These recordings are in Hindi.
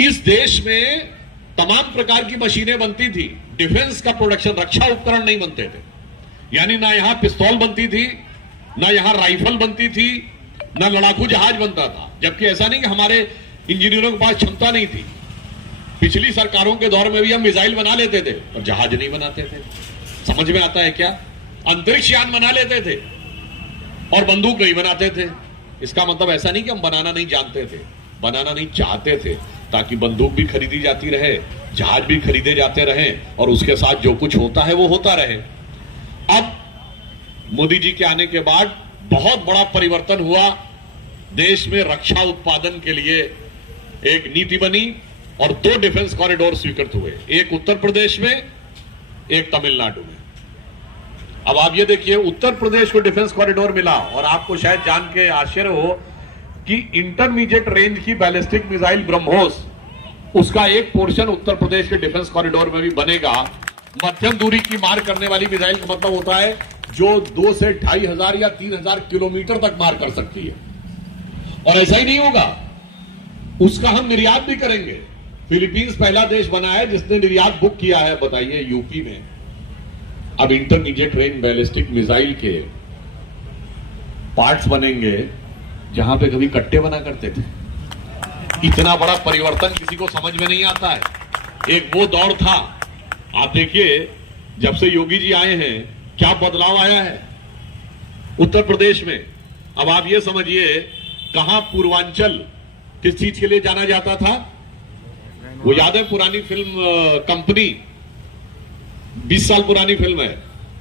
इस देश में तमाम प्रकार की मशीनें बनती थी, डिफेंस का प्रोडक्शन, रक्षा उपकरण नहीं बनते थे। यानी ना यहां पिस्तौल बनती थी, ना यहां राइफल बनती थी, ना लड़ाकू जहाज बनता था। जबकि ऐसा नहीं कि हमारे इंजीनियरों के पास क्षमता नहीं थी। पिछली सरकारों के दौर में भी हम मिसाइल बना लेते थे, पर जहाज नहीं बनाते थे। समझ में आता है क्या? अंतरिक्ष यान बना लेते थे और बंदूक नहीं बनाते थे। इसका मतलब ऐसा नहीं कि हम बनाना नहीं जानते थे, बनाना नहीं चाहते थे, ताकि बंदूक भी खरीदी जाती रहे, जहाज भी खरीदे जाते रहे और उसके साथ जो कुछ होता है वो होता रहे। अब मोदी जी के आने के बाद बहुत बड़ा परिवर्तन हुआ। देश में रक्षा उत्पादन के लिए एक नीति बनी और 2 डिफेंस कॉरिडोर स्वीकृत हुए, एक उत्तर प्रदेश में, एक तमिलनाडु में। अब आप ये देखिए, उत्तर प्रदेश को डिफेंस कॉरिडोर मिला और आपको शायद जान के आश्चर्य हो कि इंटरमीडिएट रेंज की बैलिस्टिक मिसाइल ब्रह्मोस, उसका एक पोर्शन उत्तर प्रदेश के डिफेंस कॉरिडोर में भी बनेगा। मध्यम दूरी की मार करने वाली मिसाइल का मतलब होता है जो 2 से 2,500 या 3,000 किलोमीटर तक मार कर सकती है। और ऐसा ही नहीं होगा, उसका हम निर्यात भी करेंगे। फिलीपींस पहला देश बना है जिसने निर्यात बुक किया है, बताइए, यूपी में। अब इंटरमीडिएट रेंज बैलिस्टिक मिसाइल के पार्ट्स बनेंगे जहां पे कभी कट्टे बना करते थे। इतना बड़ा परिवर्तन किसी को समझ में नहीं आता है। एक वो दौर था, आप देखिए जब से योगी जी आए हैं क्या बदलाव आया है उत्तर प्रदेश में। अब आप ये समझिए, कहां पूर्वांचल किस चीज के लिए जाना जाता था, वो याद है? पुरानी फिल्म कंपनी, 20 साल पुरानी फिल्म है,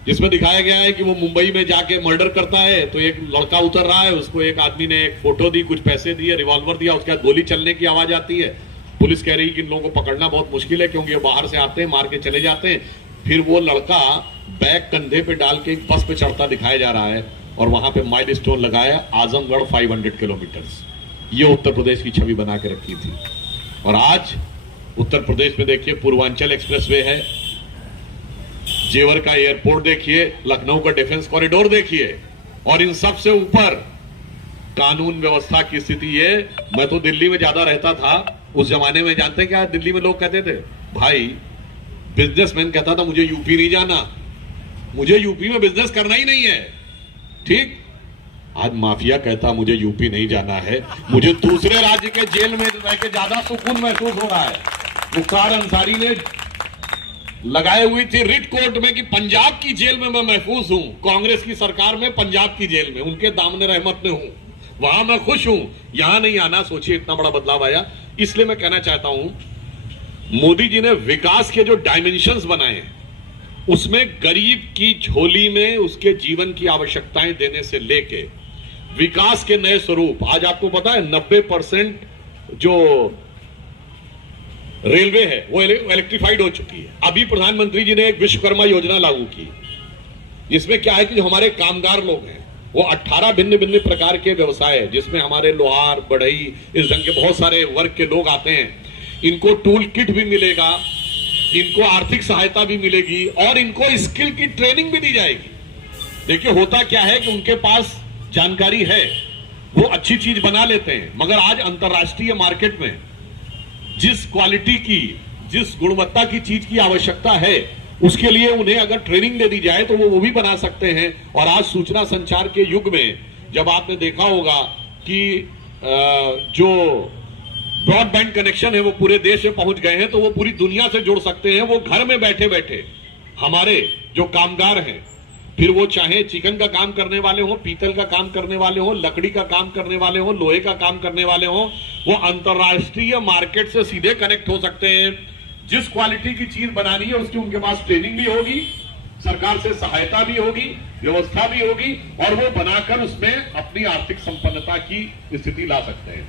जिसमें दिखाया गया है कि वो मुंबई में जाके मर्डर करता है, तो एक लड़का उतर रहा है, उसको एक आदमी ने एक फोटो दी, कुछ पैसे दिए, रिवॉल्वर दिया, उसके बाद गोली चलने की आवाज आती है। पुलिस कह रही है कि इन लोगों को पकड़ना बहुत मुश्किल है क्योंकि ये बाहर से आते हैं, मार के चले जाते हैं। फिर वो लड़का बैग कंधे पे डाल के एक बस पे चढ़ता दिखाया जा रहा है और वहां पे माइलस्टोन लगाया, आजमगढ़ 500 किलोमीटर। ये उत्तर प्रदेश की छवि बना के रखी थी। और आज उत्तर प्रदेश में देखिए, पूर्वांचल एक्सप्रेसवे है, जेवर का एयरपोर्ट देखिए, लखनऊ का डिफेंस कॉरिडोर देखिए, और इन सब से ऊपर कानून व्यवस्था की स्थिति है। मैं तो दिल्ली में ज्यादा रहता था उस जमाने में। जानते हैं क्या दिल्ली में लोग कहते थे? भाई, बिजनेसमैन कहता था मुझे यूपी नहीं जाना, मुझे यूपी में बिजनेस करना ही नहीं है, ठीक? आज माफिया कहता मुझे यूपी नहीं जाना है, मुझे दूसरे राज्य के जेल में रह के ज्यादा सुकून महसूस हो रहा है। मुख्तार अंसारी ने लगाए हुई थी रिट कोर्ट में कि पंजाब की जेल में मैं महफूज हूं, कांग्रेस की सरकार में पंजाब की जेल में, उनके दामने रहमत में हूं, वहां मैं खुश हूं, यहां नहीं आना। सोचिए इतना बड़ा बदलाव आया। इसलिए मैं कहना चाहता हूं, मोदी जी ने विकास के जो डायमेंशंस बनाए हैं, उसमें गरीब की झोली में उसके जीवन की आवश्यकताएं देने से लेके विकास के नए स्वरूप। आज आपको पता है 90% जो रेलवे है वो इलेक्ट्रिफाइड हो चुकी है। अभी प्रधानमंत्री जी ने एक विश्वकर्मा योजना लागू की, जिसमें क्या है कि जो हमारे कामगार लोग हैं वो 18 भिन्न भिन्न प्रकार के व्यवसाय है, जिसमें हमारे लोहार, बढ़ई, इस ढंग के बहुत सारे वर्ग के लोग आते हैं। इनको टूल किट भी मिलेगा, इनको आर्थिक सहायता भी मिलेगी और इनको स्किल की ट्रेनिंग भी दी जाएगी। देखिए होता क्या है कि उनके पास जानकारी है, वो अच्छी चीज बना लेते हैं, मगर आज अंतरराष्ट्रीय मार्केट में जिस क्वालिटी की, जिस गुणवत्ता की चीज की आवश्यकता है, उसके लिए उन्हें अगर ट्रेनिंग दे दी जाए तो वो भी बना सकते हैं। और आज सूचना संचार के युग में जब आपने देखा होगा कि जो ब्रॉडबैंड कनेक्शन है वो पूरे देश में पहुंच गए हैं, तो वो पूरी दुनिया से जुड़ सकते हैं। वो घर में बैठे बैठे हमारे जो कामगार हैं, फिर वो चाहे चिकन का काम करने वाले हो, पीतल का काम करने वाले हो, लकड़ी का काम करने वाले हो, लोहे का काम करने वाले हो, वो अंतरराष्ट्रीय मार्केट से सीधे कनेक्ट हो सकते हैं। जिस क्वालिटी की चीज बनानी है उसकी उनके पास ट्रेनिंग भी होगी, सरकार से सहायता भी होगी, व्यवस्था भी होगी, और वो बनाकर उसमें अपनी आर्थिक संपन्नता की स्थिति ला सकते हैं।